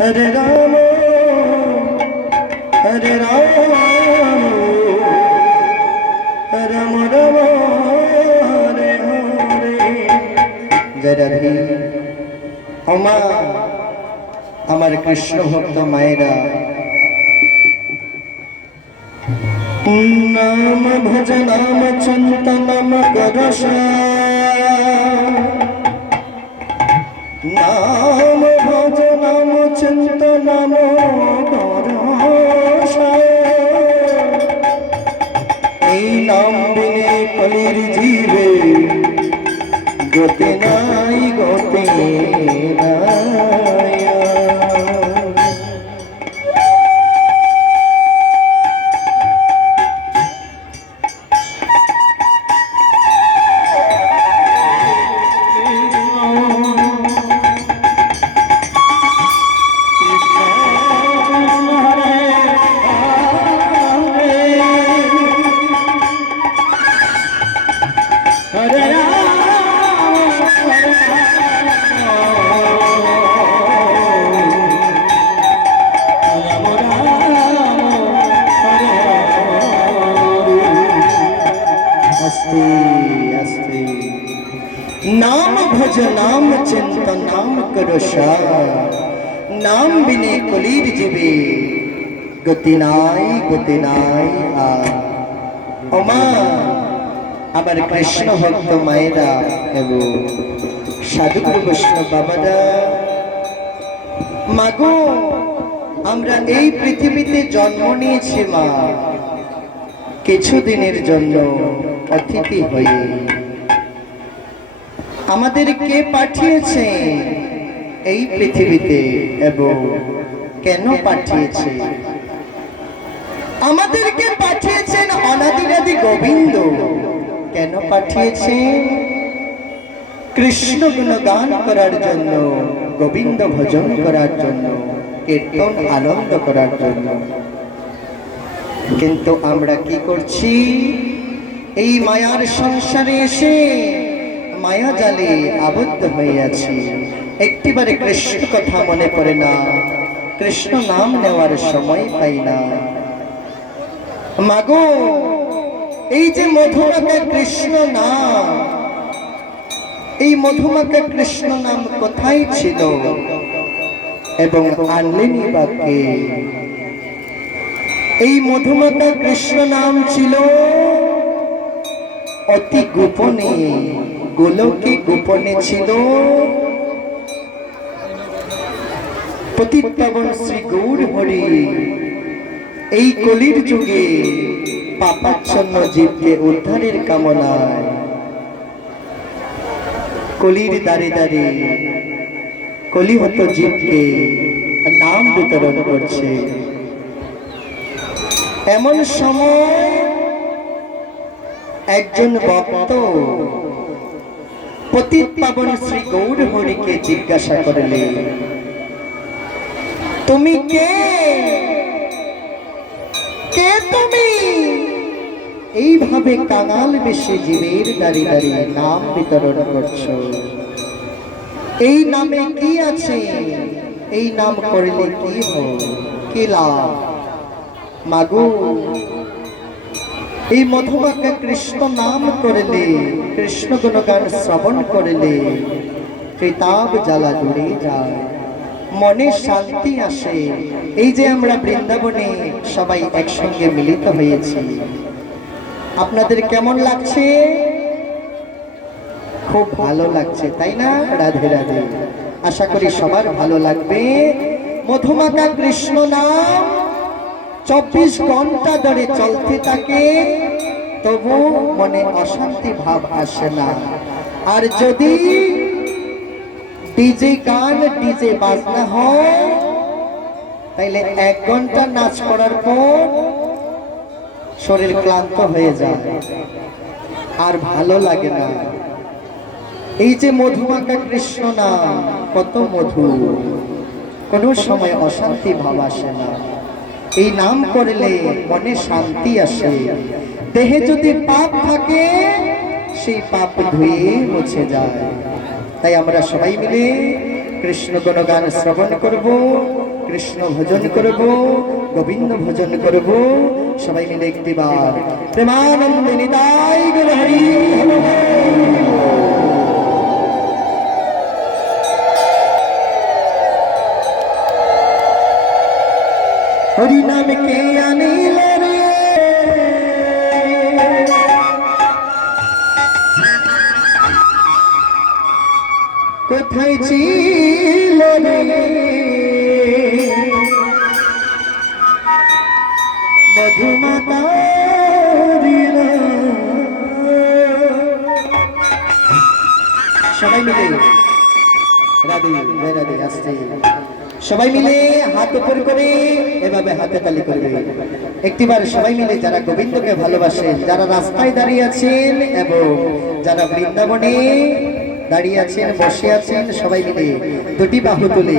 हरे राम हरे राम राम राम हरे हरे। जय राधे। আমার কৃষ্ণ ভক্ত মায়েরা, নাম ভজ নাম চিন্ত নাম করস, নাম ভজ নাম চিন্ত নাম করস। এই নাম বিনে কলির জীবে গতি নাই গতি নাই। नाम भज नाम चिंत नाम करो सार, नाम बिने कलिर जीवे गति নাই আর। ওমা আমার কৃষ্ণ ভক্ত মায়েরা এবং সাধুগুরু বৈষ্ণব বাবারা, মাগো আমরা এই পৃথিবীতে জন্ম নিয়েছি মা, কিছুদিনের জন্য অতিথি হয়ে। আমাদের কে পাঠিয়েছে এই পৃথিবীতে এবং কেন পাঠিয়েছে? আমাদেরকে পাঠিয়েছেন অনাদিরাদি গোবিন্দ। কেন পাঠিয়েছে? কৃষ্ণ গুণগান করার জন্য, গোবিন্দ ভজন করার জন্য, কীর্তন আনন্দ করার জন্য। কিন্তু আমরা কি করছি? এই মায়ার সংসারে এসে মায়া জালে আবদ্ধ হয়ে আছি। একটিবারে কৃষ্ণ কথা মনে পড়ে না, কৃষ্ণ নাম নেওয়ার সময় পাই না। মাগো এই যে মধুমাখা কৃষ্ণ নাম, এই মধুমাখা কৃষ্ণ নাম কোথায় ছিল এবং আনলেনি বা কে? এই মধুমাখা কৃষ্ণ নাম ছিল অতি গোপনে, গোলকে গোপনে ছিল। পতিত পাবন শ্রী গৌর হরি এই কলির যুগে পাপাচ্ছন্ন জীবকে উদ্ধারের কামনায় কলির দ্বারে দ্বারে কলিহত জীবকে নাম বিতরণ করছে। এমন সময় একজন ভক্ত পতিত পাবন শ্রী গৌর হরিকে জিজ্ঞাসা করলে, তুমি কে? কে তুমি? এইভাবে কাঙাল বেশে জীবের দাঁড়িয়ে দাঁড়িয়ে নাম বিতরণ করছো। এই নামে কি আছে? এই নাম করলে কি হয়, কি লাভ? মাগো এই মধুমাখা কৃষ্ণ নাম করলে, কৃষ্ণ গুণগান শ্রবণ করলে ত্রিতাব জ্বালা জুড়ে যায়, মনে শান্তি আসে। এই যে আমরা বৃন্দাবনে সবাই একসঙ্গে মিলিত হয়েছি, আপনাদের কেমন লাগছে? খুব ভালো লাগছে, তাই না? রাধে রাধে। আশা করি সবার ভালো লাগবে। মধুমাখা কৃষ্ণ নাম 24 ঘন্টা ধরে চলতে থাকে, তবু মনে অশান্তি ভাব আসে না। আর যদি ডিজে গান, ডিজে বাজনা হয়, তাইলে 1 ঘন্টা নাচ করার পর শরীর ক্লান্ত হয়ে যায়, আর ভালো লাগে না। এই যে মধুমাখা কৃষ্ণ নাম কত মধু, কোনো সময় অশান্তি ভাব আসে না। এই নাম করলে মনে শান্তি আসে। দেহে যদি পাপ থাকে সেই পাপ ধুয়ে মুছে যায়। তাই আমরা সবাই মিলে কৃষ্ণ গুণগান শ্রবণ করব, কৃষ্ণ ভজন করব, গোবিন্দ ভজন করব, সবাই মিলে একটিবার প্রেমানন্দে নিতাই গৌর হরি হরি নাম কে আনিল রে কোথায় ছিল রে মধুমাতা সবাই মিলে রাধে রাধে আসছে সবাই মিলে হাত উপর করে এভাবে হাতে তালি করবে একটিবার সবাই মিলে যারা গোবিন্দকে ভালোবাসেন, যারা রাস্তায় দাঁড়িয়ে আছেন এবং যারা বৃন্দাবনে দাঁড়িয়ে আছেন, বসে আছেন, সবাই মিলে দুটি বাহু তুলে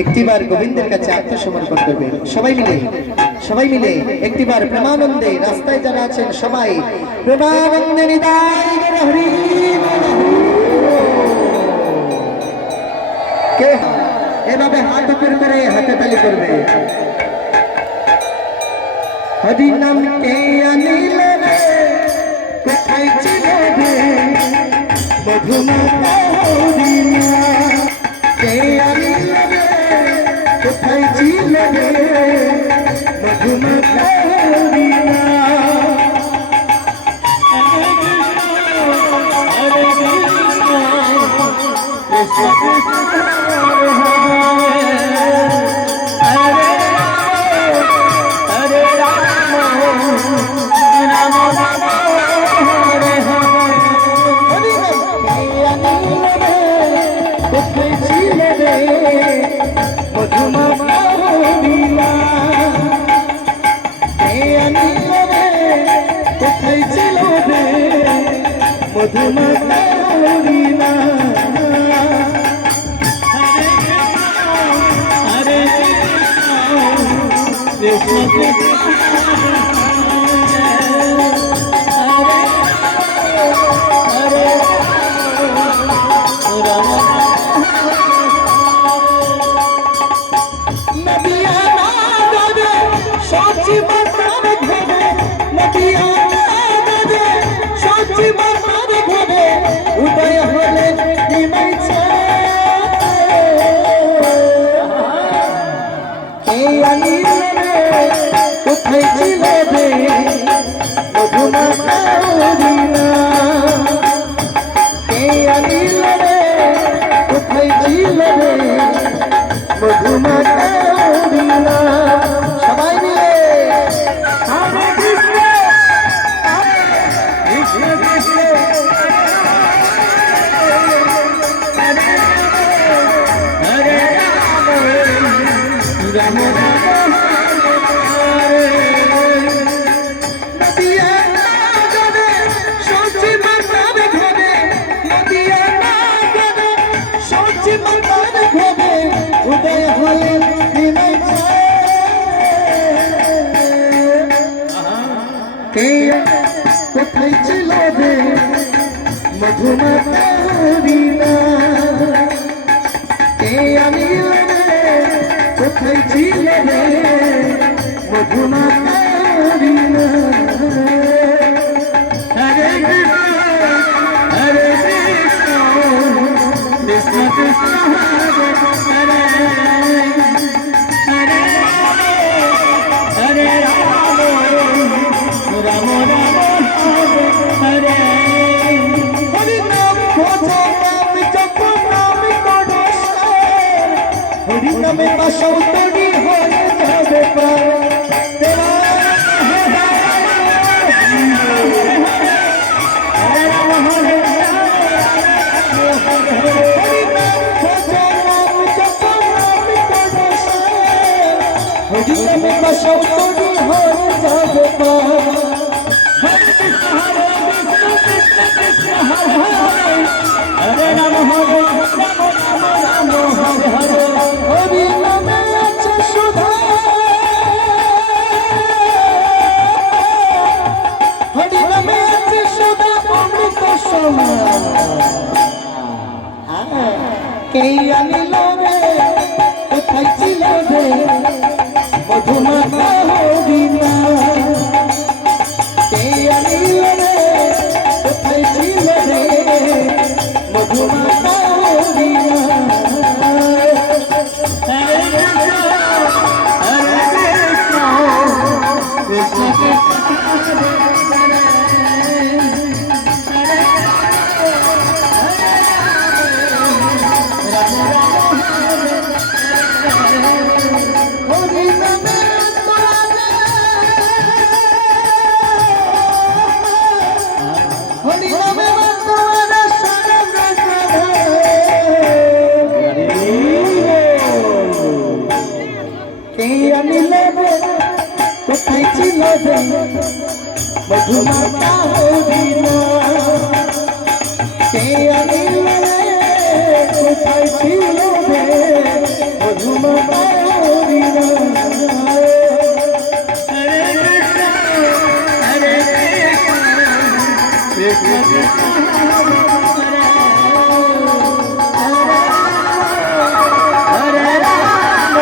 একটিবার গোবিন্দের কাছে আত্মসমর্পণ করবেন। সবাই মিলে একটিবার প্রেমানন্দে রাস্তায় যারা আছেন সবাই প্রেমানন্দে নিতাই গৌর হরি কে এভাবে হাত উপর করে হাতে তালি করবে। হরি নাম কে আনিল রে কোথায় ছিল রে মধুমাতা কে আনিল রে কোথায় ছিল রে মধুমাতা সবাই মিলে হরে কৃষ্ণ কৃষ্ণ কৃষ্ণ হরে রাম রাম রাম হরে নদিয়া নাগরে সচি মাতার ঘরে নদিয়া নাগরে সচি মাতার ঘরে উদয় হলেন কোথায় ছিল রে মধুমাতা কে আনিল রে কোথায় ছিল রে মধুমাতা হরে কৃষ্ণ কৃষ্ণ কৃষ্ণ হরে হরে হরে রাম রাম রাম হরে হরি নাম খোঁজো নাম জপ নাম করো হরি নামে বাসও তরি হয়ে যাবে পার হরে রাম হরে হরি নাম খোঁজো নাম জপ নাম করো হরি নামে বাসও তরি হয়ে যাবে পার হরে রাম হরে রাম রাম রাম হরে হরে হরি নামে আনিল রে কোথায় ছিল রে মধুমাতা হরিণা কে আনিল রে কোথায় ছিল রে মধুমাতা হরিণা কৃষ্ণ কোথায় ছিল রে মধুমাতা হরিণা কে আনিল রে কোথায় ছিল রে মধুমাতা হরিণা হরে কৃষ্ণ হরে রাম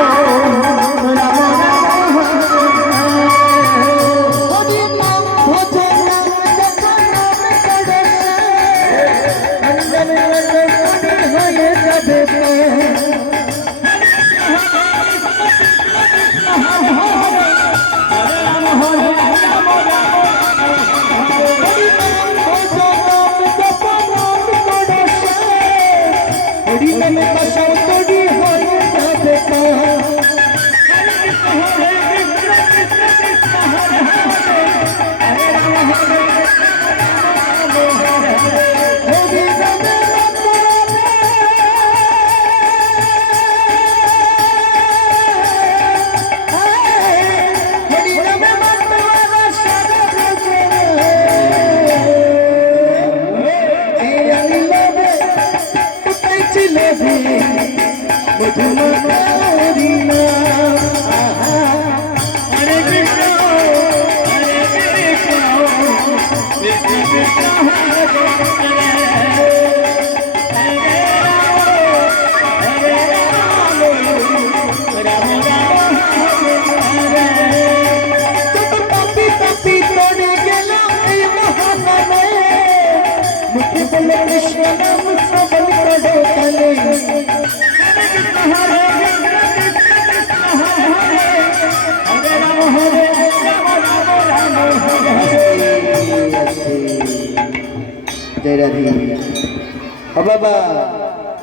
মধুমাতা হরিণা হরে কৃষ্ণ কৃষ্ণ কৃষ্ণ হরে হরে রাম রাম হরে পাপি পাপি তরে গেল এই মহানবে মুখে বলে কৃষ্ণ নাম শ্রবণ করো কানে জয় রাধে। বাবা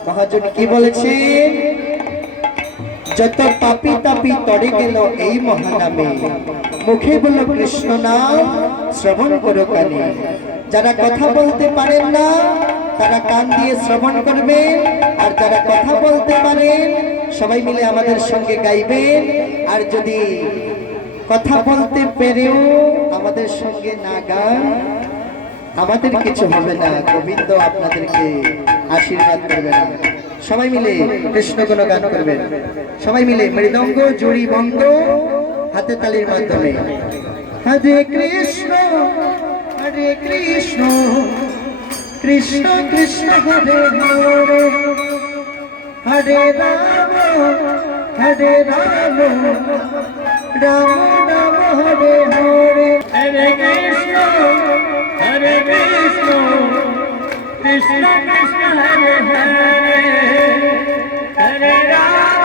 মহাজন কি বলেছেন যত পাপি তাপি তরে গেল এই মহানামে মুখে বলল কৃষ্ণ নাম শ্রবণ করো কানে যারা কথা বলতে পারেন না তারা কান দিয়ে শ্রবণ করবেন আর যারা কথা বলতে পারেন সবাই মিলে আমাদের সঙ্গে গাইবেন আর যদি কথা বলতে পেরেও আমাদের সঙ্গে না গান আমাদের কিছু হবে না গোবিন্দ আপনাদেরকে আশীর্বাদ করবে না সবাই মিলে কৃষ্ণ গুণ গান করবেন সবাই মিলে মৃদঙ্গ জুড়ি বঙ্গ হাতে তালির মাধ্যমে হরে কৃষ্ণ কৃষ্ণ কৃষ্ণ হরে হরে হরে রাম রাম রাম হরে হরে হরে কৃষ্ণ কৃষ্ণ কৃষ্ণ হরে হরে হরে রাম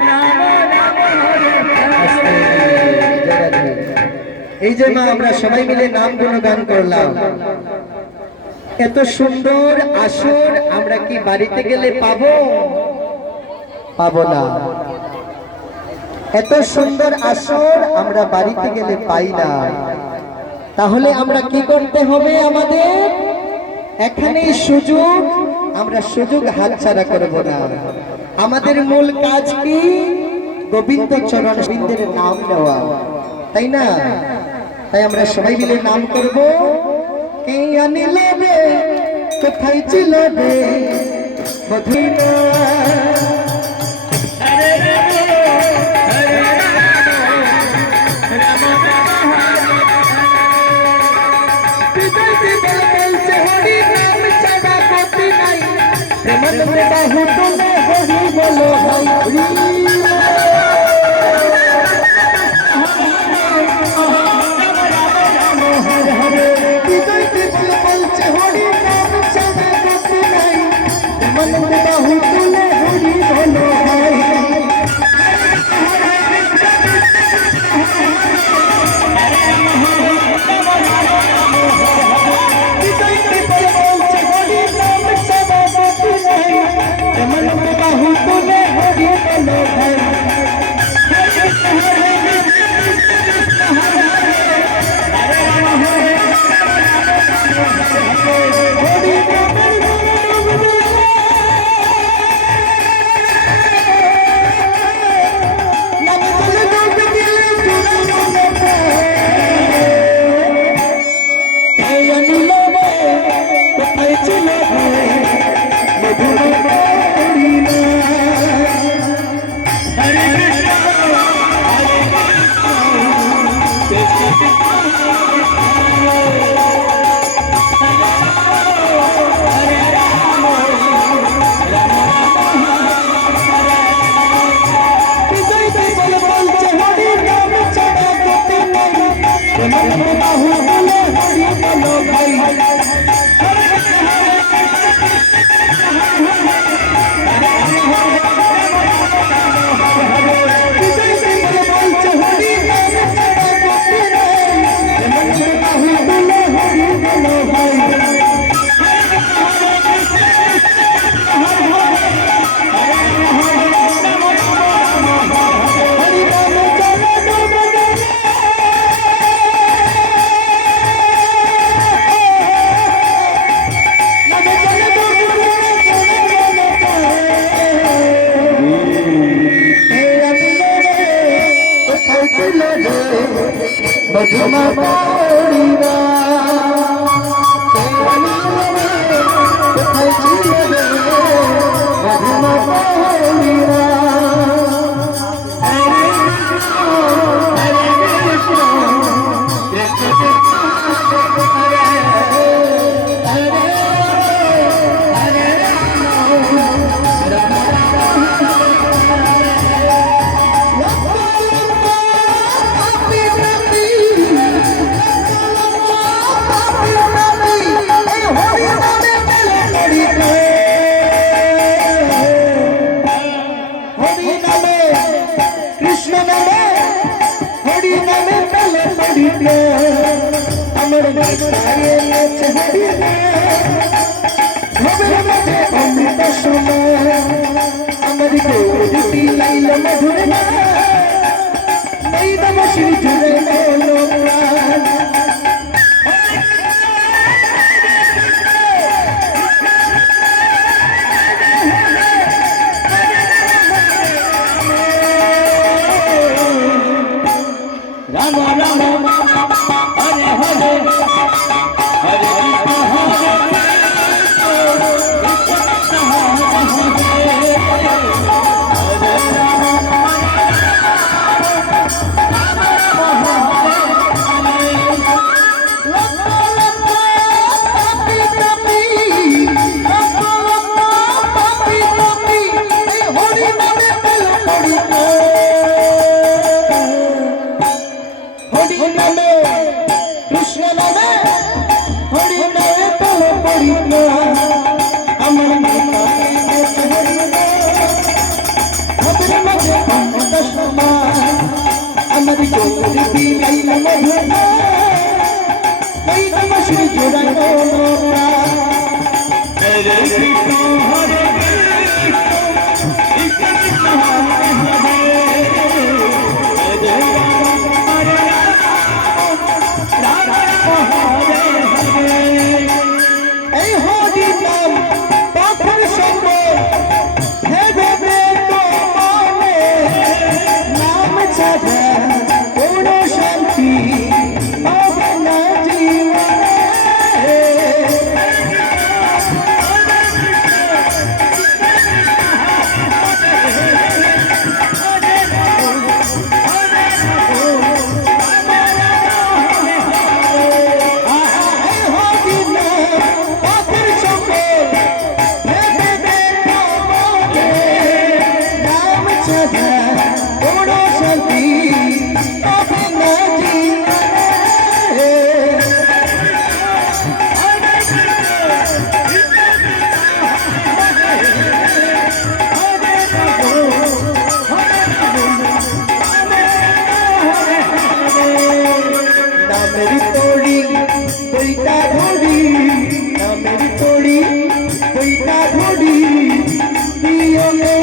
রাম রাম হরে হরে। এই যে মা আমরা সবাই মিলে নাম গুণগান করলাম এত সুন্দর আসর আমরা কি বাড়িতে গেলে পাবো না এত সুন্দর আসর আমরা বাড়িতে গেলে পাই না তাহলে আমরা কি করতে হবে আমাদের এখানেই সুযোগ আমরা সুযোগ হাতছাড়া করব না আমাদের মূল কাজ কি গোবিন্দ চরণ বিন্দের নাম নেওয়া তাই না তাই আমরা সবাই মিলে নাম করব কে আনিল রে কোথায় ছিল রে মধুনা হরি নাম ছাড়া গতি নাই প্রেমানন্দে বাহু তুলে হরি বলো ভাই হরি বলছে হরি নাম চাঁদে গতি নাই প্রেমানন্দে বাহু তুলে হরি বলো ভাই মধুমা পরিবা কোথায় ছিল মধুমা পরিবা আমার গায়ে আছে হরি ভবের মাঝে অমৃত সময় আমার গৌরী লাইল মধুর না এই নমশ্রী জুড়ে মনো প্রাণ রাম রাম হরে হরে হরে কৃষ্ণ নামে হরি নামে পড়ো পড়ি না আমার মাথা মাঝে অমৃত সমান আমার গৌরী বিলাইল মধুর এই নমশ্রী জোড়ানো হরে কৃষ্ণ হরে কৃষ্ণ কৃষ্ণ হরে এই হরি নাম পাথর সম্বর ভেবে মানে নাম ছাড়া কোনো শান্তি হবে না জীবনে বইটা ধরি দিও রে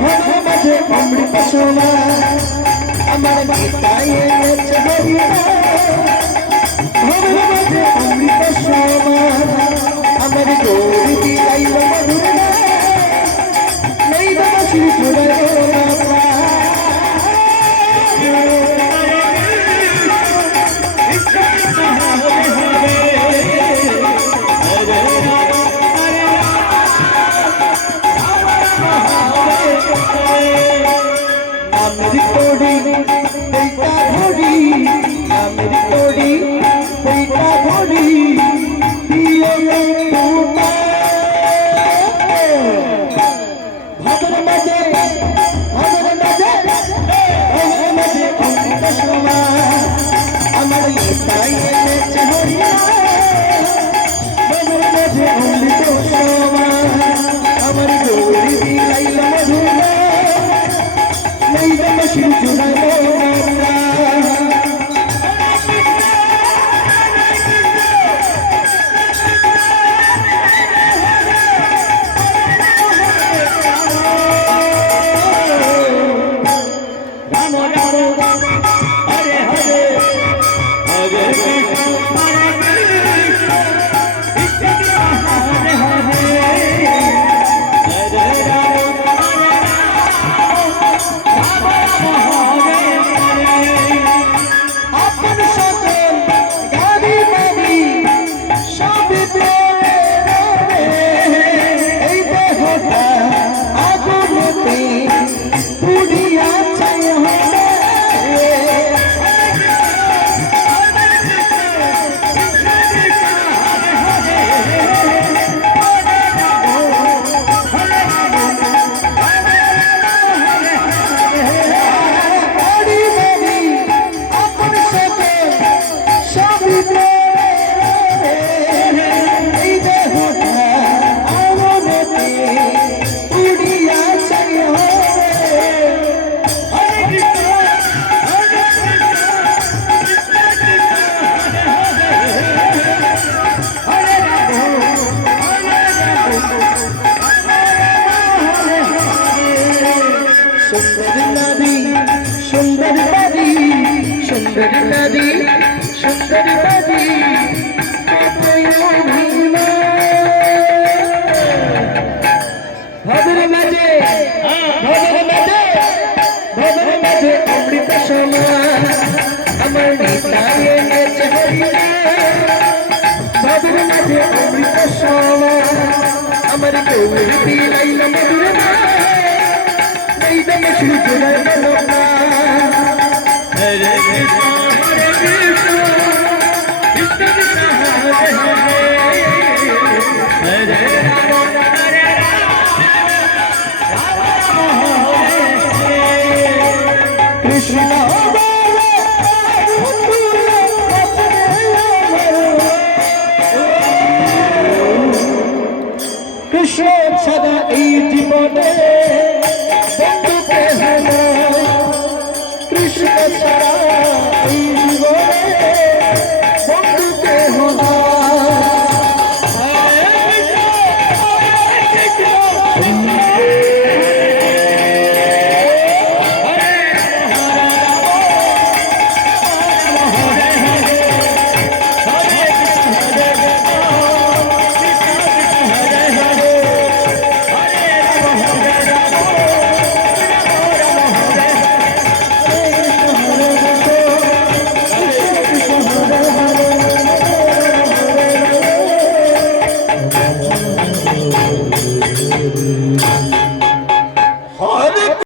ভবের মাঝে অমৃত সমান আমার গীতায় এনেছে হরিয়া ভবের মাঝে অমৃত সমান আমার গৌরী দিলাইল মধুরা নেই বাবা শ্রী আমার গৌরী দিলাইল মধুরা নেই বাবা শ্রী হরে কৃষ্ণ হরে কৃষ্ণ কৃষ্ণ কৃষ্ণ হরে হরে হরে কৃষ্ণ কৃষ্ণ ছাড়া এই জীবনে বন্ধু প্রেম কৃষ্ণ ছাড়া